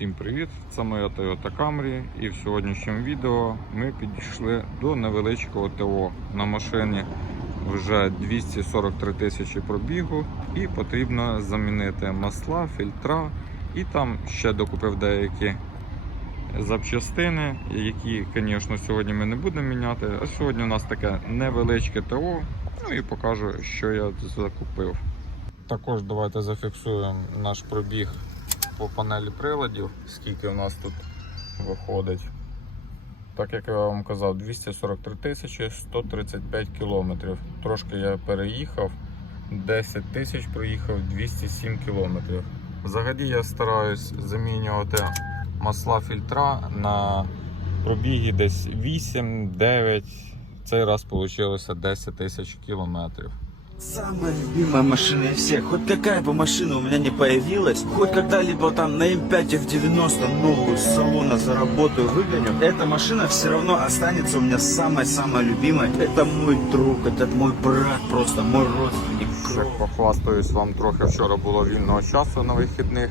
Всім привіт! Це моя Toyota Camry і в сьогоднішньому відео ми підійшли до невеличкого ТО на машині вже 243 тисячі пробігу і потрібно замінити масла, фільтра і там ще докупив деякі запчастини, які, звісно, сьогодні ми не будемо міняти. А сьогодні у нас таке невеличке ТО. Ну і покажу, що я закупив. Також давайте зафіксуємо наш пробіг по панелі приладів, скільки у нас тут виходить. Так як я вам казав, 243 тисячі 135 кілометрів. Трошки я переїхав, 10 тисяч проїхав 207 кілометрів. Взагалі я стараюсь замінювати масла фільтра на пробіги десь 8-9. Цей раз вийшло 10 тисяч кілометрів. Самая любимая машина из всех. Хоть какая бы машина у меня не появилась, хоть когда-либо там на М5 F90 новую с салона заработаю, выгоню, эта машина все равно останется у меня самой-самой любимой. Это мой друг, это мой брат, просто мой родственник. Ще похвастаюсь вам трохи. Вчора було вільного часу на вихідних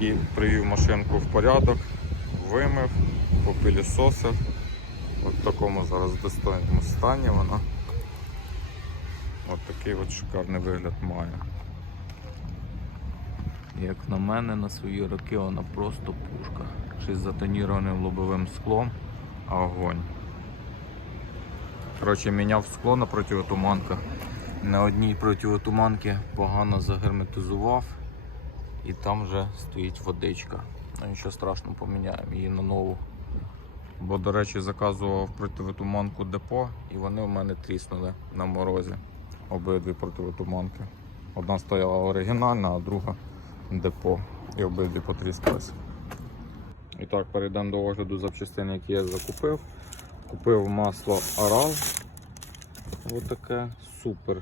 і привів машинку в порядок, вимив, попилісосив. От в такому зараз достойному стані вона. От такий от шикарний вигляд має. Як на мене, на свої роки вона просто пушка. З затонірованим лобовим склом, а огонь. Коротше, міняв скло на противотуманках. На одній противотуманці погано загерметизував і там вже стоїть водичка. Ну нічого страшного, поміняємо її на нову. Бо, до речі, заказував противотуманку депо і вони у мене тріснули на морозі. Обидві противотуманки. Одна стояла оригінальна, а друга депо. І обидві потріскалися. І так, перейдемо до огляду запчастин, які я закупив. Купив масло Aral. Отаке супер.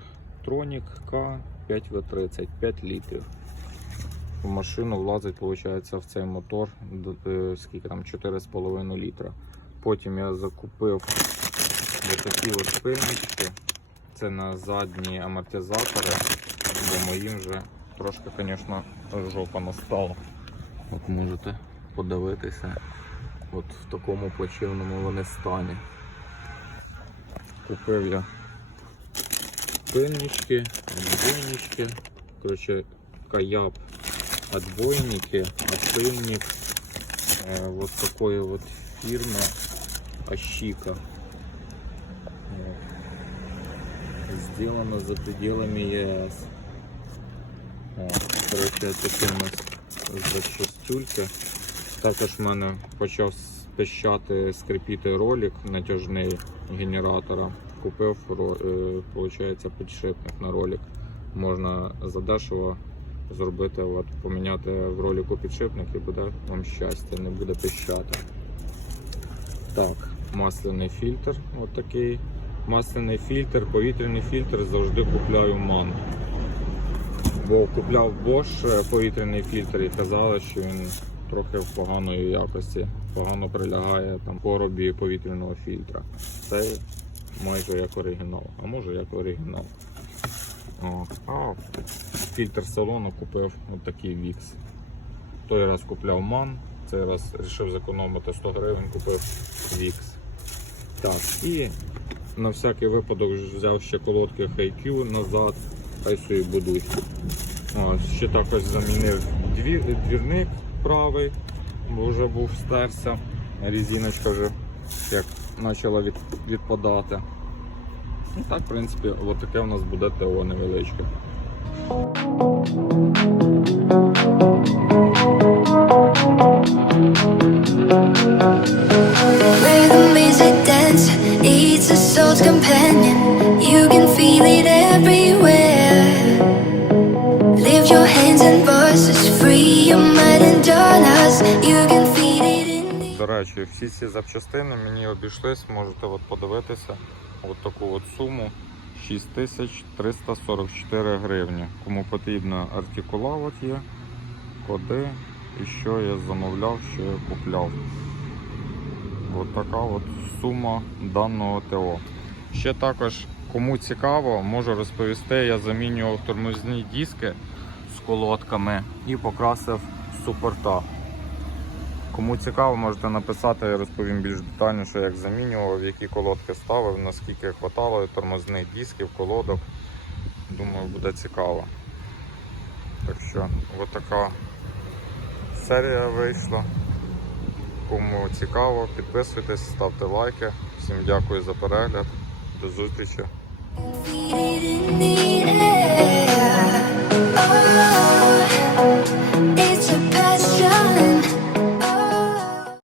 Тронік К 5В30, 5 літрів. В машину влазить, виходить, в цей мотор е, скільки там 4,5 літра. Потім я закупив такі от пильнички Це на задні амортизатори, бо моїм вже трошки, звісно, жопа настала. От можете подивитися. От в такому плачевному вони стані. Купив я пильнички, отбойнички. Короче, каяп отбойники, а пыльник э, вот такой вот фирмы Ащика. Сделано за пределами ЕС. Вот. Короче, таке у нас запчастюлька. Також в мене почав пищати, скрипіти ролик натяжний генератора. Купив ро- е, підшипник на ролик. Можна задешево зробити, от, поміняти в ролику підшипник і буде вам щастя, не буде пищати. Так, масляний фільтр, от такий. Масляний фільтр, повітряний фільтр завжди купляю ман. Бо купляв Bosch повітряний фільтр і казали, що він трохи в поганої якості, погано прилягає там поробі повітряного фільтра. Цей майже як оригінал, а може як оригінал. О, а фільтр салону купив от такий Vix. Той раз купляв ман, цей раз вирішив зекономити 100 гривень, купив Vix. Так, і на всякий випадок взяв ще колодки HiQ назад, хай собі будуть. О, ще також замінив двір, двірник правий, бо вже був стерся. Резиночка вже як почала від, відпадати. Ну так, в принципі, от таке у нас буде ТО невеличке. Rhythm речі, всі ці запчастини мені обійшлись, можете от подивитися. От таку от суму 6344 гривні. Кому потрібна артикула, от є, коди і що я замовляв, що я купляв. От така от сума даного ТО. Ще також, кому цікаво, можу розповісти, я замінював тормозні диски з колодками і покрасив супорта. Кому цікаво, можете написати, я розповім більш детальніше, як замінював, які колодки ставив, наскільки хватало тормозних дисків, колодок. Думаю, буде цікаво. Так що, от така серія вийшла. Кому цікаво, підписуйтесь, ставте лайки. Всім дякую за перегляд. До зустрічі.